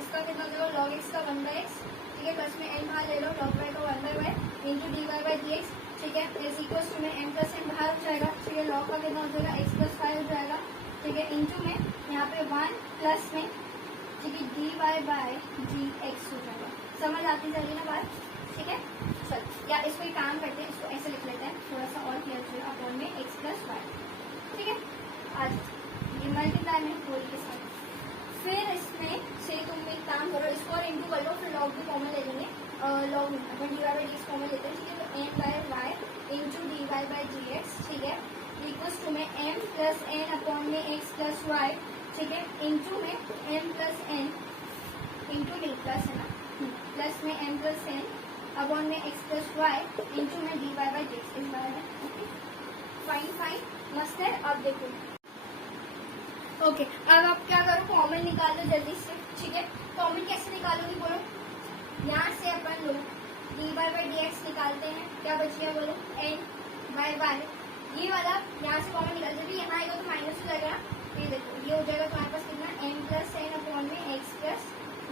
इसका कितना देखो लॉग x का 1/x, ठीक है, प्लस में n बाहर ले लो, लॉग y का 1/y इंटू dy/dx, ठीक है, इज इक्वल्स टू में m प्लस n बाहर हो जाएगा, ठीक है, लॉग का कितना हो जाएगा x प्लस 5 हो जाएगा, ठीक है, इंटू में यहाँ पे 1 प्लस में, ठीक है, dy/dx हो जाएगा। समझ आती चलिए ना बात, ठीक है। चल या इसको एक काम करते हैं, इसको ऐसे लिख लेते हैं, थोड़ा सा और क्लियर हो अपॉन में x प्लस वाई, ठीक है। आज ये मल्टीप्लाई में होल के साथ, फिर इसमें से तुम एक काम करो, इसको और इंटू कर लो, फिर लॉग भी कॉमन ले लेंगे, लॉग अपन dy/dx कॉमन लेते हैं, ठीक है। तो m/y इंटू dy/dx, ठीक है, इक्वल्स टू में m प्लस n अपॉन में x प्लस वाई, ठीक है, इंटू में m plus n into D plus है ना, प्लस में m प्लस n अपॉन में x प्लस वाई इंटू में dy/dx, इस बार है, ओके, फाइन, मस्त है। अब देखो ओके, अब आप क्या करो, कॉमन निकालो जल्दी से, ठीक है। कॉमन कैसे निकालोगी बोलो, यहाँ से अपन लोग dy/dx निकालते हैं, क्या बच गया बोलो, n/y, ये वाला यहाँ से कॉमन निकाल, जब यहाँ आएगा तो माइनस हो जाएगा, ये देखो ये हो जाएगा तुम्हारे पास कितना, m प्लस n अपॉन में x प्लस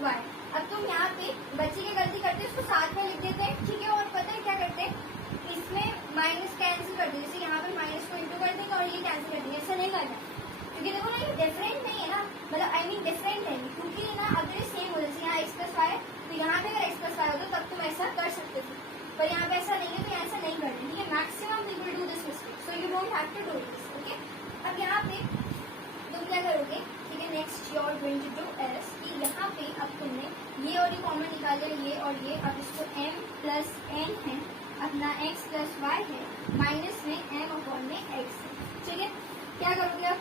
वाई। अब तुम यहाँ पे बच्चे की गलती करते इसको साथ में लिख देते हैं, ठीक है, और पता है क्या करते हैं, इसमें माइनस कैंसिल कर देते, जैसे यहाँ पे माइनस को इंटू कर देंगे और ये कैंसिल कर देंगे, ऐसा नहीं करना, क्योंकि देखो ना ये डिफरेंट नहीं है ना, मतलब आई मीन डिफरेंट है, क्योंकि ना अगर ये सेम हो जैसे यहाँ x प्लस वाई तो यहाँ पे अगर x प्लस वाई होता तब तुम ऐसा कर सकते थे, पर यहाँ पे ऐसा नहीं है, तो ऐसा नहीं करना, ठीक है। Maximum people do this mistake, so you don't have to do this, okay. अब यहाँ पे तुम क्या करोगे, ठीक है, next you are going to do as कि यहाँ पे अब तुमने ये और ये कॉमन निकाल लिया, ये और ये, अब इसको m प्लस n है, अपना x प्लस वाई है, माइनस में m अपॉन में x है, ठीक है। क्या करोगे अब,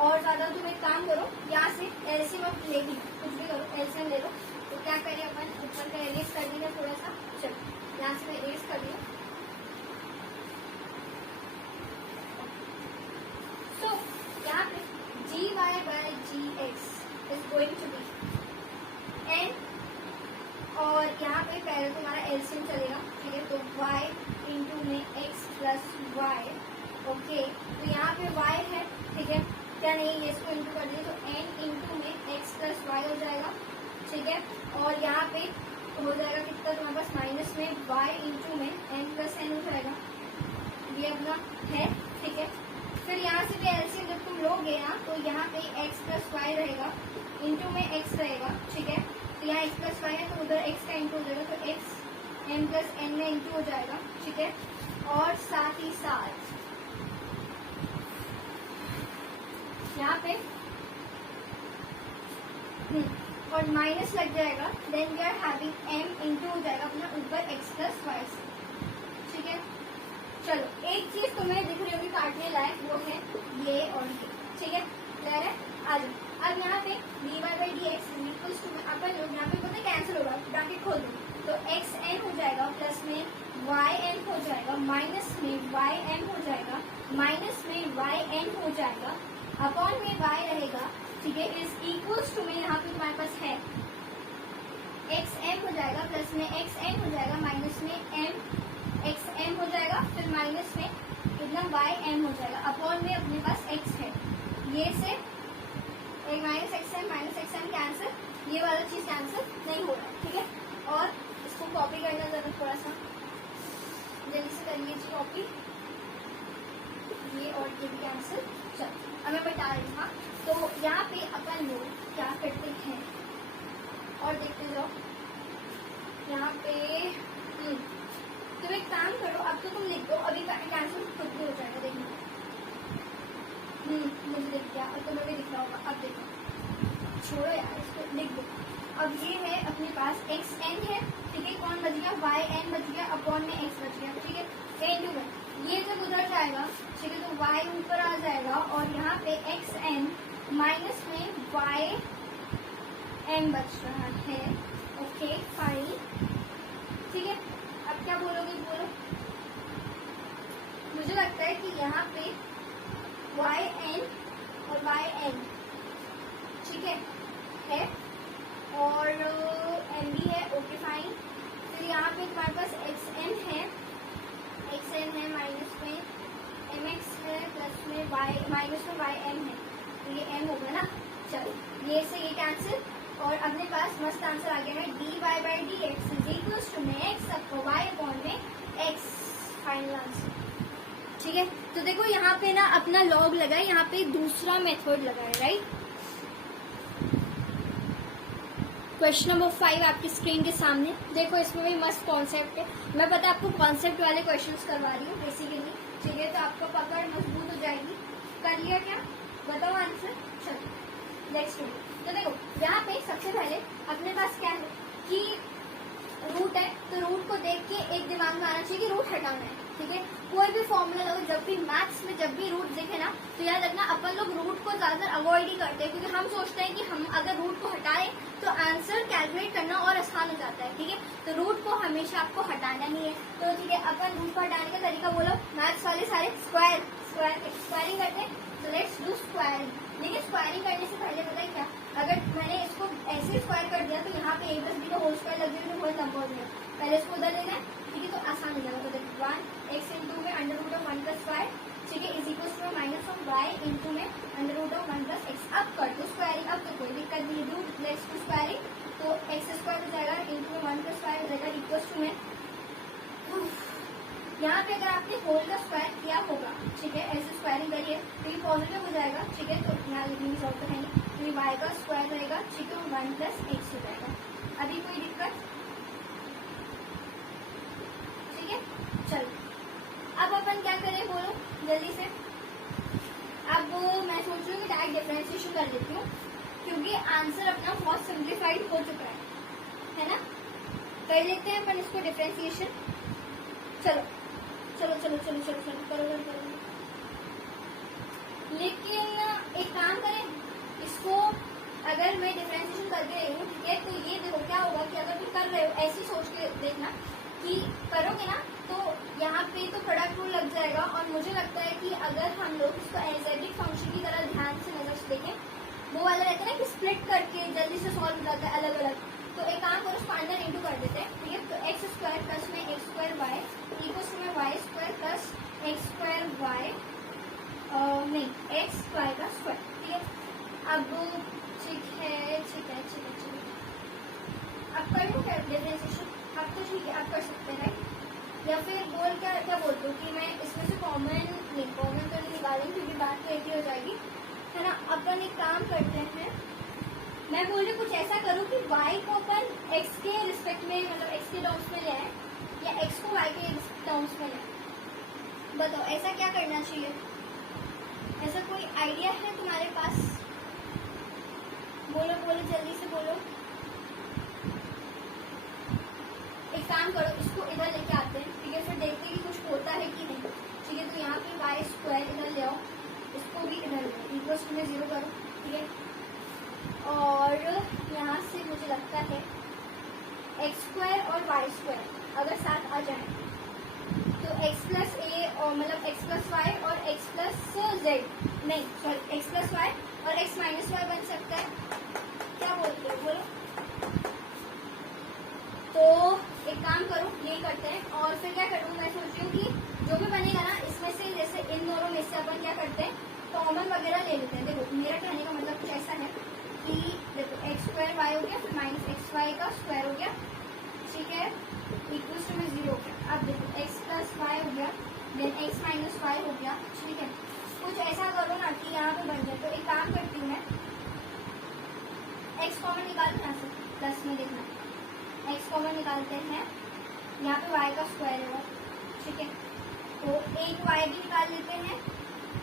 और ज्यादा तुम एक काम करो, यहाँ से एलसीएम अब लेगी, कुछ भी करो, एलसीएम ले लो। तो क्या करें अपन, ऊपर का एरेज कर देंगे थोड़ा सा, चलो यहाँ से मैं एरेज कर दिया। तो यहाँ पे dy/dx is going to be n, और यहाँ पे पहले तुम्हारा एलसीएम चलेगा, ठीक है, तो y इंटू में x प्लस वाई, ओके। तो यहाँ पे y है, ठीक है, क्या नहीं, ये इसको इंटू कर दिए तो n इंटू में x प्लस वाई हो जाएगा, ठीक है, और यहाँ पे हो जाएगा कितना तुम्हारे पास, माइनस में y इंटू में n प्लस n हो जाएगा, ये अपना है, ठीक है। फिर यहाँ से भी एलसीएम जब तुम लोगे ना तो यहाँ पे x प्लस वाई रहेगा, इंटू में x रहेगा, ठीक है। तो यहाँ x प्लस वाई है तो उधर x का इंटू हो जाएगा, तो x m प्लस n में इंटू हो जाएगा, ठीक है। और साथ ही साथ यहाँ पे और माइनस लग जाएगा, then we are having m into हो जाएगा अपना ऊपर x प्लस वाई से। ठीक है, चलो एक चीज तुम्हें दिख रही होगी काटने लायक, वो है ये और ये। ठीक है, क्लियर है? आ जाओ। अब यहाँ पे dy by D X equals to अपन लोग यहाँ पे बोलते कैंसिल होगा, ब्रैकेट खोल दो तो एक्स एन हो जाएगा, प्लस में वाई एन हो जाएगा, माइनस में वाई एम हो जाएगा, माइनस में वाई एन हो जाएगा, अपॉन में वाई रहेगा। ठीक है, इज इक्वल्स टू में यहाँ पे तुम्हारे पास है एक्स एम हो जाएगा, प्लस में एक्स एन हो जाएगा, माइनस में एम एक्स एम हो जाएगा, फिर माइनस में कितना वाई एम हो जाएगा, अपॉन में अपने पास एक्स है, ये से एक माइनस एक्स एम कैंसिल, ये वाला चीज कैंसिल नहीं हो रहा। ठीक है, और इसको कॉपी करना जरा थोड़ा सा जल्दी से कर लीजिए कॉपी, ये और ये भी कैंसिल। चलो अब मैं बता रही हूँ। तो यहाँ पे अपन लोग क्या करते हैं और देखते जाओ। यहाँ पे तुम एक काम करो, अब तो तुम लिख दो, अभी कैंसिल खुद भी हो जाएगा, देखना। मुझे दिख गया, अब तुम्हें भी दिख रहा होगा। अब देखो, छोड़ो यार, इसको लिख दो। अब ये है अपने पास एक्स एन है। ठीक है, कौन बच गया? वाई एन बच गया, अपॉन में एक्स बच गया। ठीक है, एन टू में ये जब उधर जाएगा, ठीक है, तो वाई ऊपर आ जाएगा और यहाँ पे एक्स एन माइनस में वाई एम बच रहा है। ओके फाइन, ठीक है। अब क्या बोलोगे, बोलो। मुझे लगता है कि यहाँ पे वाई एन और वाई एन ठीक है और एम भी है। ओके फाइन, फिर यहाँ पे तुम्हारे पास एक्स एन है माइनस में एम एक्स है, प्लस में वाई माइनस में वाई एम है, तो ये एम होगा ना। चलो ये से ये कैंसिल और अपने पास मस्त आंसर आ गया है d Y by D x is equals to में एक्स सबको वाई अपॉन में एक्स, फाइनल आंसर। ठीक है, तो देखो यहाँ पे ना अपना लॉग लगा है, यहाँ पे दूसरा मेथड लगा है, राइट। क्वेश्चन नंबर 5 आपकी स्क्रीन के सामने देखो, इसमें भी मस्त कॉन्सेप्ट है। मैं पता आपको कॉन्सेप्ट वाले क्वेश्चंस करवा रही हूँ बेसिकली, ठीक है, तो आपका पकड़ मजबूत हो जाएगी। कर लिया क्या, बताओ आंसर। चलो नेक्स्ट। तो देखो यहाँ पे सबसे पहले अपने पास क्या है कि रूट है, तो रूट को देख के एक दिमाग में आना चाहिए कि रूट हटाना है। ठीक है, कोई भी फॉर्मूला लो, जब भी मैथ्स में जब भी रूट दिखे ना, तो याद रखना अपन लोग रूट को ज्यादातर अवॉइड ही करते हैं, क्योंकि हम सोचते हैं कि हम अगर रूट को हटाएं तो आंसर कैलकुलेट करना और आसान हो जाता है। ठीक है, तो रूट को हमेशा आपको हटाना नहीं है। तो ठीक है, अपन रूट को हटाने का तरीका बोलो, मैथ्स वाले सारे स्क्वायरिंग करते हैं, तो लेट्स डू स्क्वायरिंग। लेकिन स्क्वायरिंग करने से पहले पता है क्या, अगर मैंने इसको ऐसे स्क्वायर कर दिया तो यहाँ पे a प्लस बी का होल स्क्वायर लग जाएगा, होल नंबर हो जाएगा। पहले इसको उधर लेना है, ठीक है, तो आसान हो जाएगा। तो देखो 1 एक्स इंटू में under root of 1 plus Y, ठीक है, is equal to minus of Y into में under root of 1 plus X. अब कर दो स्क्वायरिंग, अब तो कोई दिक्कत नहीं है, डू लेट्स डू स्क्वायरिंग। तो एक्स स्क्वायर हो जाएगा इंटू में 1 प्लस वाई हो जाएगा इक्वल टू में, यहाँ पे अगर आपने होल का स्क्वायर किया होगा, ठीक है, ऐसे स्क्वायरिंग करिए तो ये पॉजिटिव हो जाएगा। ठीक है, तो यहाँ लिखने की जरूरत है नहीं, तो ये वाई का स्क्वायर रहेगा, ठीक है, 1 प्लस एक्स हो जाएगा। अभी कोई दिक्कत, ठीक है। चलो अब अपन क्या करें, बोलो जल्दी से। अब मैं सोच रही हूँ कि डायरेक्ट डिफरेंशिएशन कर देती हूँ, क्योंकि आंसर अपना बहुत सिंप्लीफाइड हो चुका है ना। कर लेते हैं अपन इसको डिफरेंशिएशन। चलो चलो चलो चलो चलो चलो करो। लेकिन एक काम करें, इसको अगर मैं डिफरेंशिएशन कर दे रही हूँ, ठीक है, तो ये देखो क्या होगा कि अगर तुम कर रहे हो ऐसे सोच के देखना कि करोगे ना, तो यहाँ पे तो प्रोडक्ट रूल लग जाएगा। और मुझे लगता है कि अगर हम लोग इसको एल्जेब्रिक फंक्शन की तरह ध्यान से नजर से देखें, वो वाला रहता है ना कि स्प्लिट करके जल्दी से सॉल्व हो जाता है अलग अलग, तो एक काम करो, उसको अंडर इंटू कर देते हैं। ठीक है, तो एक्स स्क्वायर प्लस में एक्स स्क्वायर वाई इक्वल्स में y square plus x square y नहीं एक्स वाई का स्क्वायर। ठीक है, अब ठीक है अब कर लूँ क्या डिफरेंशिएशन, अब तो ठीक है, अब कर सकते हैं। या फिर बोल क्या बोलते हो कि मैं इसमें से कॉमन तो नहीं निकालूंगी, क्योंकि बात तो एक ही हो जाएगी, है ना। अपन एक काम करते हैं, मैं बोल रही कुछ ऐसा करूँ कि y को अपन x के रिस्पेक्ट में, मतलब x के टर्म्स में ले आए, या x को y के टर्म्स में ले। बताओ ऐसा क्या करना चाहिए, ऐसा कोई आइडिया है तुम्हारे पास? बोलो जल्दी से बोलो। काम करो, इसको इधर लेके आते हैं, ठीक है, फिर देखते हैं कि कुछ होता है कि नहीं, ठीक है। तो यहाँ पे वाई स्क्वायर इधर ले आओ, इसको भी इधर ले आओ, इक्वल्स टू में 0 करो, ठीक है। और यहाँ से मुझे लगता है एक्स स्क्वायर और वाई स्क्वायर अगर साथ आ जाए तो एक्स प्लस ए और मतलब एक्स प्लस वाई और एक्स प्लस जेड, नहीं सॉरी एक्स प्लस वाई और एक्स माइनस वाई बन सकता है। क्या बोलते हो बोलो? तो एक काम करो, ये करते हैं और फिर क्या करूँ, मैं सोच रही हूँ कि जो भी बनेगा ना इसमें से, जैसे इन दोनों में से अपन क्या करते हैं, कॉमन वगैरह ले लेते हैं। देखो मेरा कहने का मतलब कुछ ऐसा है कि देखो एक्स स्क्वायर वाई हो गया, फिर माइनस एक्स वाई का स्क्वायर हो गया, ठीक है, इक्वल्स टू में 0 हो गया। अब देखो एक्स प्लस वाई हो गया, देन एक्स माइनस वाई हो गया, ठीक है। कुछ ऐसा करो ना कि यहाँ पे बन जाए। तो एक काम करती हूँ मैं, एक्स कॉमन निकालते हैं यहाँ से, प्लस में देखना, एक्स कॉमन निकालते हैं, यहाँ पे वाई का स्क्वायर होगा, ठीक है। तो एक वाई भी निकाल लेते हैं,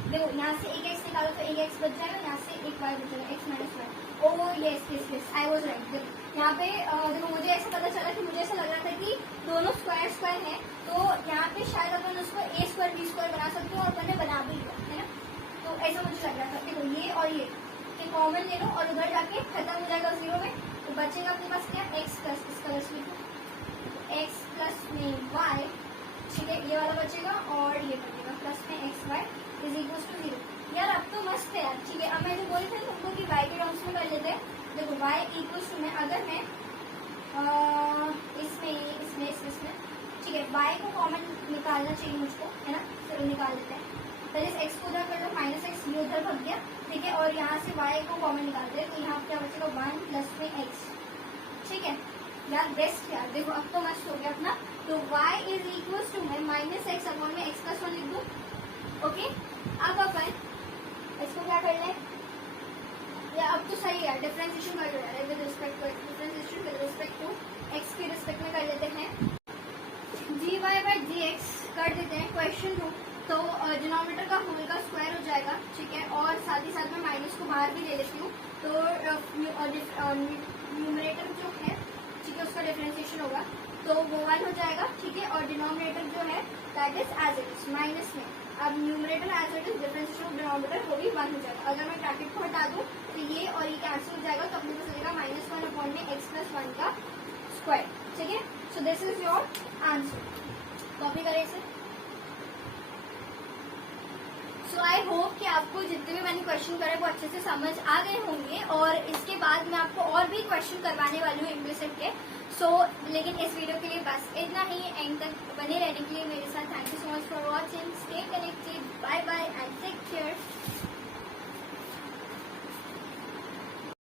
देखो यहाँ से एक एक्स निकालो तो एक एक्स बच जाएगा, यहाँ से एक वाई बचेगा, x minus y. Oh yes yes yes, I was right. देखो यहाँ पे देखो मुझे ऐसा पता चला कि मुझे ऐसा लग रहा था कि दोनों स्क्वायर स्क्वायर है, तो यहाँ पे शायद अपन उसको ए स्क्वायर बी स्क्वायर बना सकते हो, और अपन ने बना भी लिया है ना। तो ऐसा मुझे लग रहा था। देखो ये और ये कॉमन ले लो और उधर जाके खत्म हो जाएगा 0 में, तो बचेगा अपने पास क्या, एक्स प्लस, इसका प्लस लिखो, एक्स प्लस में वाई, ठीक है, ये वाला बचेगा और ये बचेगा प्लस में x y is equal to 0। यार अब तो मस्त है यार, ठीक है। अब मैं जो बोली थी तुमको कि वाई के टर्म्स में कर लेते हैं। देखो वाई इक्वल टू में अगर मैं इसमें ठीक है, वाई को कॉमन निकालना चाहिए मुझको, है ना, चलो निकाल लेते हैं। पहले इस एक्स को उधर कर लो, माइनस एक्स ये उधर भग गया, ठीक है, और यहाँ से वाई को कॉमन निकालते हैं, तो यहाँ क्या बचेगा 1 प्लस में एक्स, ठीक है। यार बेस्ट यार, देखो अब तो मस्त हो गया अपना। तो y इज इक्वल टू में माइनस एक्स अपॉन में एक्स प्लस 1 लिख दूँ, ओके। अब अपन इसको क्या कर ले, या अब तो सही है, डिफरेंशिएशन कर रहे हैं with respect to differentiation with respect to x के रिस्पेक्ट में कर लेते हैं, dy बाई dx कर देते हैं। क्वेश्चन 2, तो डिनोमिनेटर का होल का स्क्वायर हो जाएगा, ठीक है, और साथ ही साथ में माइनस को बाहर भी ले लेती हूँ, तो न्यूमरेटर जो है, ठीक है, उसका डिफरेंशिएशन होगा, तो वो 1 हो जाएगा, ठीक है, और डिनोमिनेटर जो है that is as it is minus में। अब numerator as it is, differentiation of denominator वो भी 1 हो जाएगा। अगर मैं ब्रैकेट को हटा दूँ तो ये और ये कैंसिल हो जाएगा, तो अपने पास मिलेगा -1 अपॉन में एक्स प्लस 1 का स्क्वायर, ठीक है। So this is your answer. Copy करें इसे। सो आई होप कि आपको जितने भी मैंने क्वेश्चन करे वो अच्छे से समझ आ गए होंगे, और इसके बाद मैं आपको और भी क्वेश्चन करवाने वाली हूँ इम्प्लिसिट के। सो लेकिन इस वीडियो के लिए बस इतना ही। एंड तक बने रहने के लिए मेरे साथ thank you so much for